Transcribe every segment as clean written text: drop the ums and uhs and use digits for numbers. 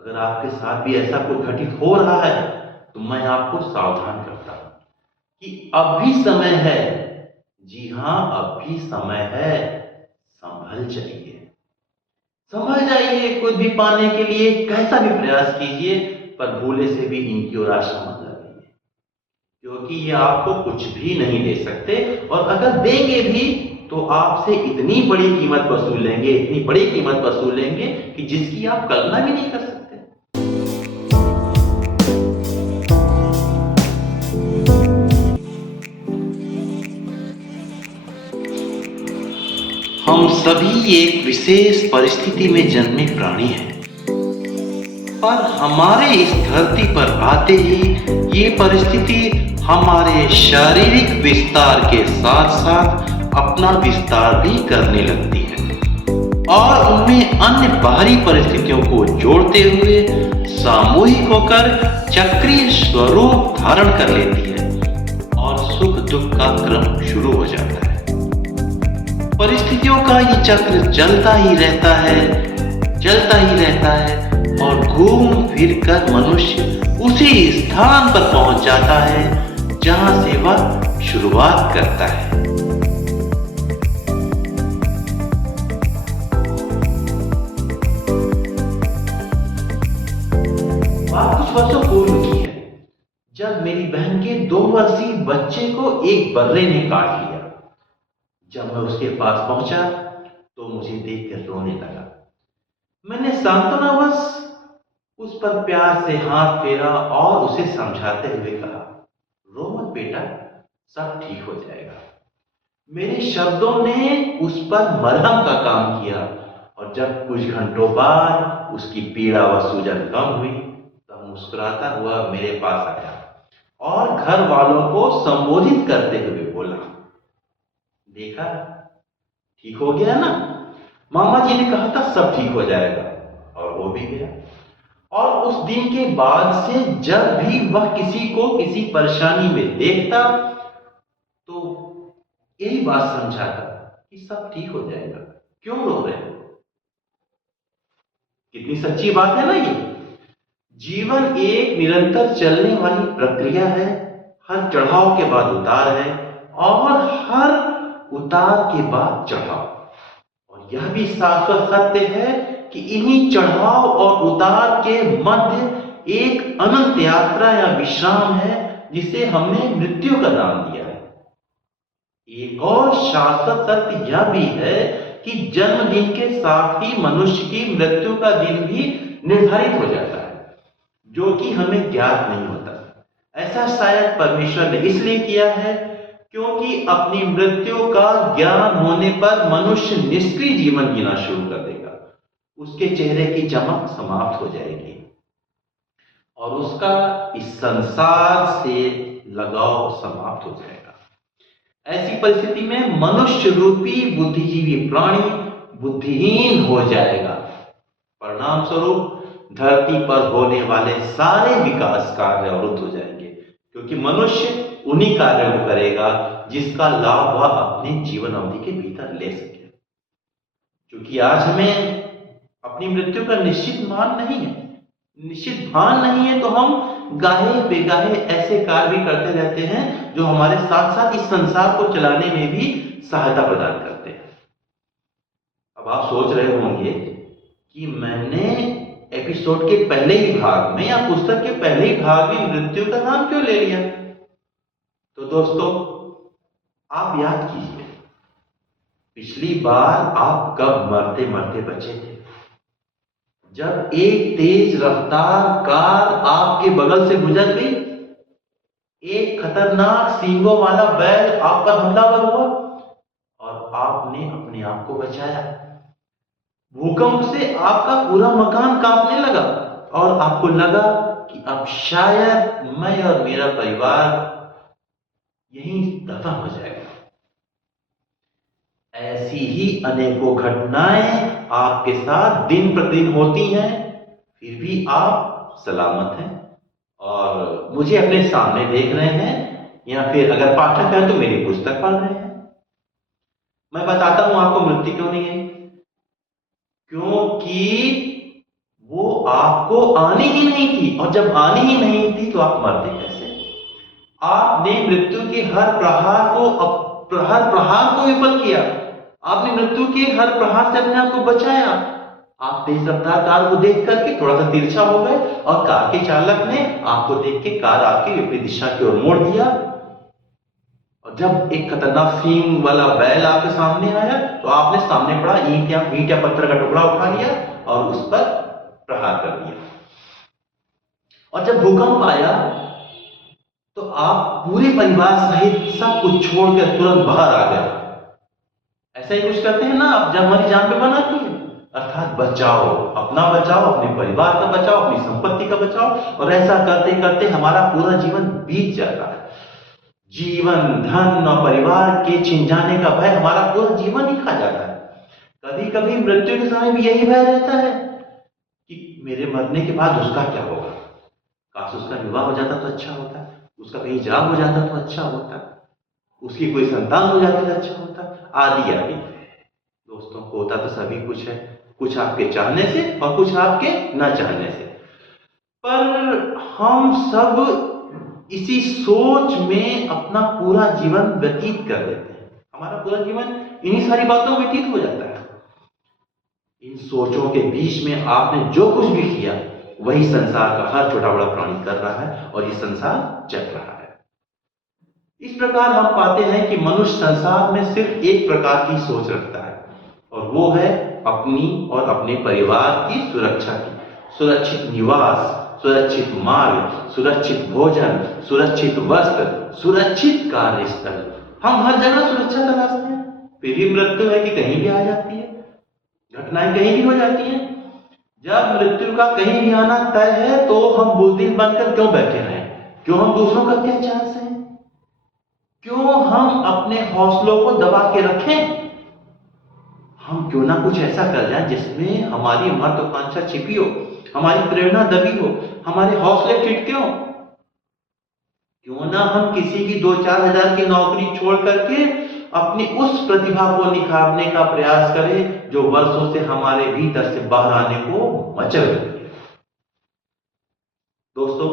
अगर आपके साथ भी ऐसा कुछ घटित हो रहा है तो मैं आपको सावधान करता हूं कि अब भी समय है। जी हाँ, अब भी समय है। संभल जाइए। संभल जाइए। कुछ भी पाने के लिए कैसा भी प्रयास कीजिए, पर भूले से भी इनकी ओर आशा मत लगाइए, क्योंकि ये आपको कुछ भी नहीं दे सकते। और अगर देंगे भी तो आपसे इतनी बड़ी कीमत वसूल लेंगे, इतनी बड़ी कीमत वसूल लेंगे कि जिसकी आप कल्पना भी नहीं कर सकते। हम सभी एक विशेष परिस्थिति में जन्मे प्राणी हैं, पर हमारे इस धरती पर आते ही ये परिस्थिति हमारे शारीरिक विस्तार के साथ साथ अपना विस्तार भी करने लगती है और उनमें अन्य बाहरी परिस्थितियों को जोड़ते हुए सामूहिक होकर चक्रीय स्वरूप धारण कर लेती है और सुख दुख का क्रम शुरू हो जाता है। परिस्थितियों का ये चक्र चलता ही रहता है, चलता ही रहता है और घूम फिर कर मनुष्य उसी स्थान पर पहुंच जाता है जहां से वह शुरुआत करता है। बात कुछ वर्षों पूर्व की है, जब मेरी बहन के 2 वर्षीय बच्चे को एक बर्रे ने काट लिया। जब मैं उसके पास पहुंचा तो मुझे देखकर रोने लगा। मैंने सांत्वनावश उस पर प्यार से हाथ फेरा और उसे समझाते हुए कहा, रो मत बेटा, सब ठीक हो जाएगा। मेरे शब्दों ने उस पर मरहम का काम किया और जब कुछ घंटों बाद उसकी पीड़ा व सूजन कम हुई तब मुस्कुराता हुआ मेरे पास आया और घर वालों को संबोधित करते हुए बोला, देखा, ठीक हो गया ना। मामा जी ने कहा था सब ठीक हो जाएगा और हो भी गया। और उस दिन के बाद से जब भी वह किसी को किसी परेशानी में देखता तो यही बात समझाता कि सब ठीक हो जाएगा, क्यों रो रहे हो। कितनी सच्ची बात है ना ये। जीवन एक निरंतर चलने वाली प्रक्रिया है। हर चढ़ाव के बाद उतार है और हर उतार के बाद चढ़ाव। और यह भी शाश्वत सत्य है कि इन्हीं चढ़ाव और उतार के मध्य एक अनंत यात्रा या विश्राम है जिसे हमने मृत्यु का नाम दिया है। एक और शाश्वत सत्य यह भी है कि जन्मदिन के साथ ही मनुष्य की मृत्यु का दिन भी निर्धारित हो जाता है, जो कि हमें ज्ञात नहीं होता। ऐसा शायद परमेश्वर ने इसलिए किया है क्योंकि अपनी मृत्यु का ज्ञान होने पर मनुष्य निष्क्रिय जीवन जीना शुरू कर देगा। उसके चेहरे की चमक समाप्त हो जाएगी और उसका इस संसार से लगाव समाप्त हो जाएगा। ऐसी परिस्थिति में मनुष्य रूपी बुद्धिजीवी प्राणी बुद्धिहीन हो जाएगा। परिणाम स्वरूप धरती पर होने वाले सारे विकास कार्य अवरुद्ध हो जाएंगे, क्योंकि मनुष्य उन्हीं कार्यों को करेगा जिसका लाभ वह अपने जीवन अवधि के भीतर ले सके। क्योंकि आज हमें अपनी मृत्यु का निश्चित मान नहीं है, निश्चित भान नहीं है, तो हम गाहे बेगाहे ऐसे कार्य भी करते रहते हैं जो हमारे साथ साथ इस संसार को चलाने में भी सहायता प्रदान करते हैं। अब आप सोच रहे होंगे कि मैंने एपिसोड के पहले ही भाग में या पुस्तक के पहले ही भाग में मृत्यु का नाम क्यों ले लिया। तो दोस्तों, आप याद कीजिए, पिछली बार आप कब मरते मरते बचे थे। जब एक तेज रफ्तार कार आपके बगल से गुजर गई, एक खतरनाक सींगों वाला बैल आप पर हमलावर हुआ और आपने अपने आप को बचाया। भूकंप से आपका पूरा मकान कांपने लगा और आपको लगा कि अब शायद मैं और मेरा परिवार यहीं दफन हो जाएगा। ऐसी ही अनेकों घटनाएं आपके साथ दिन प्रतिदिन होती हैं, फिर भी आप सलामत हैं और मुझे अपने सामने देख रहे हैं, या फिर अगर पाठक हैं तो मेरी पुस्तक पढ़ रहे हैं। मैं बताता हूं आपको मृत्यु क्यों नहीं है। क्योंकि वो आपको आनी ही नहीं थी, और जब आनी ही नहीं थी तो आप मरते कैसे? आपने मृत्यु के हर प्रहार को विफल किया। आपने मृत्यु के हर प्रहार से अपने आप को बचाया। आप तेज रफ्तार कार को देख करके थोड़ा सा तिरछा हो गए, और कार के चालक ने आपको देख के कार आपकी विपरीत दिशा की ओर मोड़ दिया। और जब एक खतरनाक सींग वाला बैल आपके सामने आया तो आपने सामने पड़ा ईंट या पत्थर का टुकड़ा उठा लिया और उस पर प्रहार कर दिया। और जब भूकंप आया तो आप पूरे परिवार सहित सब कुछ छोड़कर तुरंत बाहर आ गए। ऐसा ही कुछ करते हैं ना आप जब हमारी जान पे बनाती है, अर्थात बचाओ, अपना बचाओ, अपने परिवार का बचाओ, अपनी संपत्ति का बचाओ। और ऐसा करते करते हमारा पूरा जीवन बीत जाता है। जीवन, धन और परिवार के छिन जाने का भय हमारा पूरा जीवन ही खा जाता है। कभी कभी मृत्यु के समय भी यही भय रहता है कि मेरे मरने के बाद उसका क्या होगा। काश उसका विवाह हो जाता तो अच्छा होता, उसका कहीं जॉब हो जाता तो अच्छा होता, उसकी कोई संतान हो जाती तो अच्छा होता, आदि आदि। दोस्तों, होता तो सभी कुछ है, कुछ आपके चाहने से और कुछ आपके न चाहने से। पर हम सब इसी सोच में अपना पूरा जीवन व्यतीत कर देते हैं। हमारा पूरा जीवन इन्हीं सारी बातों में व्यतीत हो जाता है। इन सोचों के बीच में आपने जो कुछ भी किया वही संसार का हर छोटा बड़ा प्राणी कर रहा है, और ये संसार चल रहा है। इस प्रकार हम पाते हैं कि मनुष्य संसार में सिर्फ एक प्रकार की सोच रखता है, और वो है अपनी और अपने परिवार की सुरक्षा की। सुरक्षित निवास, सुरक्षित मार्ग, सुरक्षित भोजन, सुरक्षित वस्त्र, सुरक्षित कार्यस्थल। हम हर जगह सुरक्षा तलाशते हैं, फिर भी मृत्यु है कि कहीं भी आ जाती है, घटनाएं कहीं भी हो जाती हैं। जब मृत्यु का कहीं भी आना तय है तो हम बुज़दिल बनकर क्यों बैठे रहें? क्यों हम दूसरों का अत्याचार सहें? क्यों हम अपने हौसलों को दबा के रखें? हम क्यों ना कुछ ऐसा कर जाएं जिसमें हमारी महत्वाकांक्षा छिपी हो, हमारी प्रेरणा दबी हो, हमारे हौसले ठिठके हों। क्यों ना हम किसी की 2-4 हजार की नौकरी छोड़ करके अपनी उस प्रतिभा को निखारने का प्रयास करें जो वर्षों से हमारे भीतर से बाहर आने को मचल रही है। दोस्तों,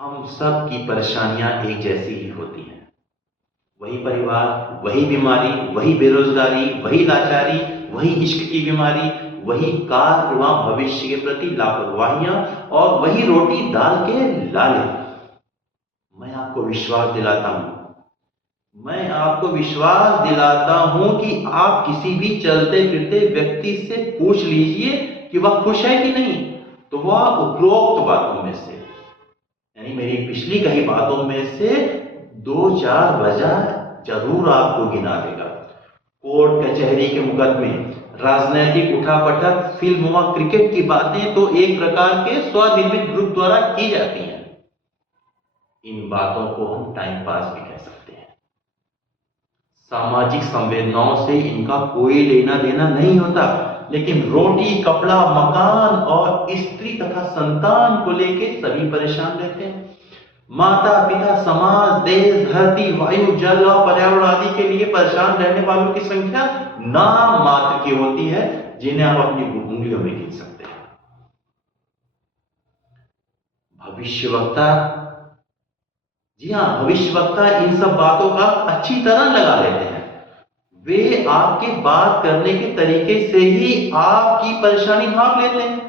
हम सब की परेशानियां एक जैसी ही होती हैं। वही परिवार, वही बीमारी, वही बेरोजगारी, वही लाचारी, वही इश्क की बीमारी, वही कार्य व भविष्य के प्रति लापरवाहियां, और वही रोटी दाल के लाले। मैं आपको विश्वास दिलाता हूं कि आप किसी भी चलते फिरते व्यक्ति से पूछ लीजिए कि वह खुश है कि नहीं, तो वह उपरोक्त बातों में से, यानी मेरी पिछली कही बातों में से 2-4 वजह जरूर आपको गिना देगा। कोर्ट कचहरी के मुकदमे, राजनैतिक उठापटक, फिल्म व क्रिकेट की बातें तो एक प्रकार के स्वनिर्मित ग्रुप द्वारा की जाती हैं। इन बातों को हम टाइम पास भी कह सकते हैं। सामाजिक संवेदनाओं से इनका कोई लेना देना नहीं होता, लेकिन रोटी, कपड़ा, मकान और स्त्री तथा संतान को लेकर सभी परेशान रहते हैं। माता पिता, समाज, देश, धरती, वायु, जल और पर्यावरण आदि के लिए परेशान रहने वालों की संख्या नाम मात्र की होती है, जिन्हें आप अपनी उंगलियों में गिन सकते हैं। भविष्यवक्ता, जी हाँ, भविष्यवक्ता इन सब बातों का अच्छी तरह लगा लेते हैं। वे आपके बात करने के तरीके से ही आपकी परेशानी भाप लेते हैं,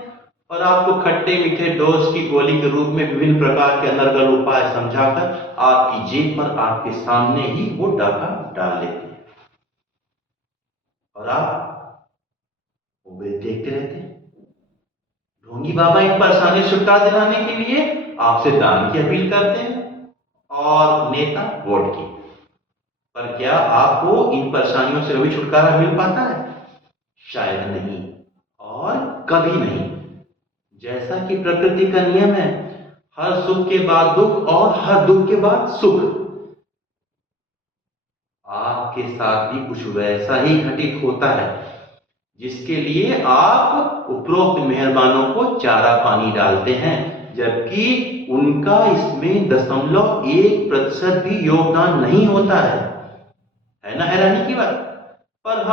और आपको खट्टे मीठे डोज की गोली के रूप में विभिन्न प्रकार के अनर्गल उपाय समझाकर आपकी जेब पर आपके सामने ही वो डाका डाल लेते हैं, और आप वो देखते रहते हैं। ढोंगी बाबा इन परेशानी से छुटकारा दिलाने के लिए आपसे दान की अपील करते हैं, और नेता वोट की। पर क्या आपको इन परेशानियों से कभी छुटकारा मिल पाता है? शायद नहीं, और कभी नहीं। जैसा कि प्रकृति का नियम है, हर सुख के बाद दुख और हर दुख के बाद सुख। आपके साथ भी कुछ वैसा ही घटित होता है, जिसके लिए आप उपरोक्त मेहरबानों को चारा पानी डालते हैं, जबकि उनका इसमें 0.1% भी योगदान नहीं होता है। ना हैरानी की बात? पर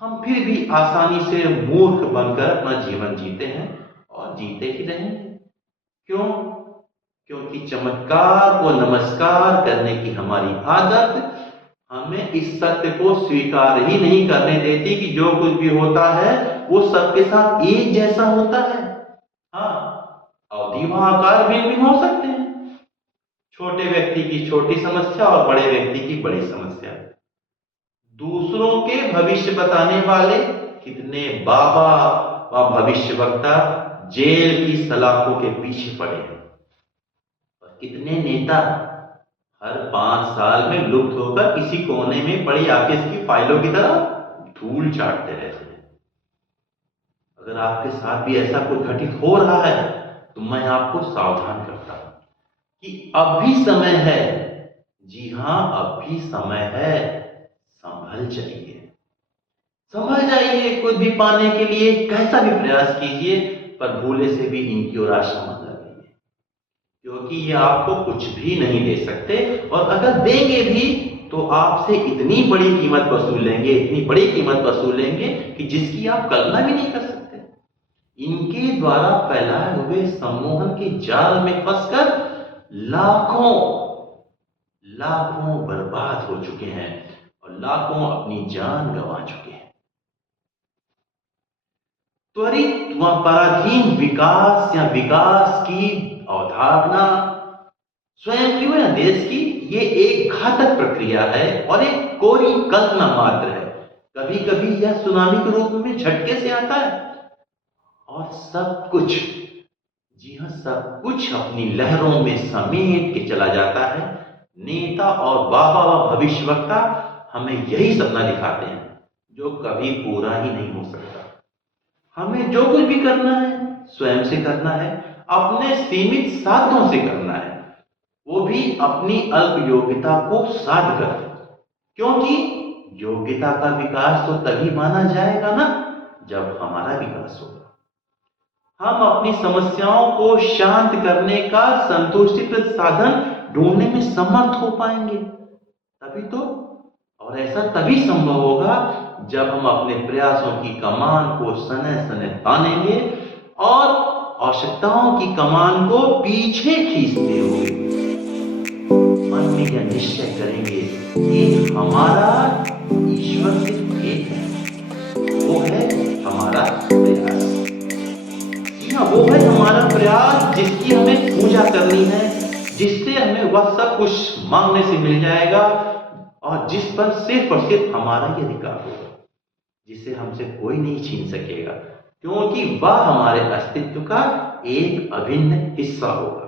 हम फिर भी आसानी से मूर्ख बनकर अपना जीवन जीते हैं और जीते ही रहेंगे। क्यों? क्योंकि चमत्कार को नमस्कार करने की हमारी आदत हमें इस सत्य को स्वीकार ही नहीं करने देती कि जो कुछ भी होता है वो सबके साथ एक जैसा होता है। हाँ, अवधि व आकार भिन्न भिन्न हो सकते हैं। छोटे व्यक्ति की छोटी समस्या और बड़े व्यक्ति की बड़ी समस्या। दूसरों के भविष्य बताने वाले कितने बाबा व भविष्यवक्ता जेल की सलाखों के पीछे पड़े हैं और कितने नेता हर 5 साल में लुप्त होकर किसी कोने में पड़ी ऑफिस की फाइलों की तरह धूल चाटते रहते हैं। अगर आपके साथ भी ऐसा कुछ घटित हो रहा है तो मैं आपको सावधान करता हूं कि अब भी समय है। जी हाँ, अब भी समय है। संभल जाइए, संभल जाइए। कुछ भी पाने के लिए कैसा भी प्रयास कीजिए, पर भूले से भी इनकी ओर आशा मत लगाइए, क्योंकि ये आपको कुछ भी नहीं दे सकते, और अगर देंगे भी तो आपसे इतनी बड़ी कीमत वसूल लेंगे, इतनी बड़ी कीमत वसूल लेंगे कि जिसकी आप कल्पना भी नहीं कर सकते। इनके द्वारा फैलाए हुए सम्मोहन के जाल में फंसकर लाखों लाखों बर्बाद हो चुके हैं और लाखों अपनी जान गंवा चुके हैं। त्वरित व पराधीन विकास या विकास की अवधारणा स्वयं की व या देश की ये एक घातक प्रक्रिया है और एक कोरी कल्पना मात्र है। कभी कभी यह सुनामी के रूप में झटके से आता है और सब कुछ, जी हाँ, सब कुछ अपनी लहरों में समेट के चला जाता है। नेता और बाबा व भविष्यवक्ता हमें यही सपना दिखाते हैं जो कभी पूरा ही नहीं हो सकता। हमें जो कुछ भी करना है स्वयं से करना है, अपने सीमित साधनों से करना है, वो भी अपनी अल्प योग्यता को साध कर, क्योंकि योग्यता का विकास तो तभी माना जाएगा ना जब हमारा विकास होगा। हम अपनी समस्याओं को शांत करने का संतुष्टिप्रद साधन ढूंढने में समर्थ हो पाएंगे, तभी तो। और ऐसा तभी संभव होगा जब हम अपने प्रयासों की कमान को सने सने तानेंगे और आवश्यकताओं की कमान को पीछे खींचते हुए मन में यह निश्चय करेंगे कि हमारा ईश्वर सिर्फ एक है, वो है हमारा प्रयास। हाँ, वो है हमारा प्रयास जिसकी हमें पूजा करनी है, जिससे हमें वह सब कुछ मांगने से मिल जाएगा और जिस पर सिर्फ और सिर्फ हमारा ही अधिकार होगा, जिसे हमसे कोई नहीं छीन सकेगा, क्योंकि वह हमारे अस्तित्व का एक अभिन्न हिस्सा होगा।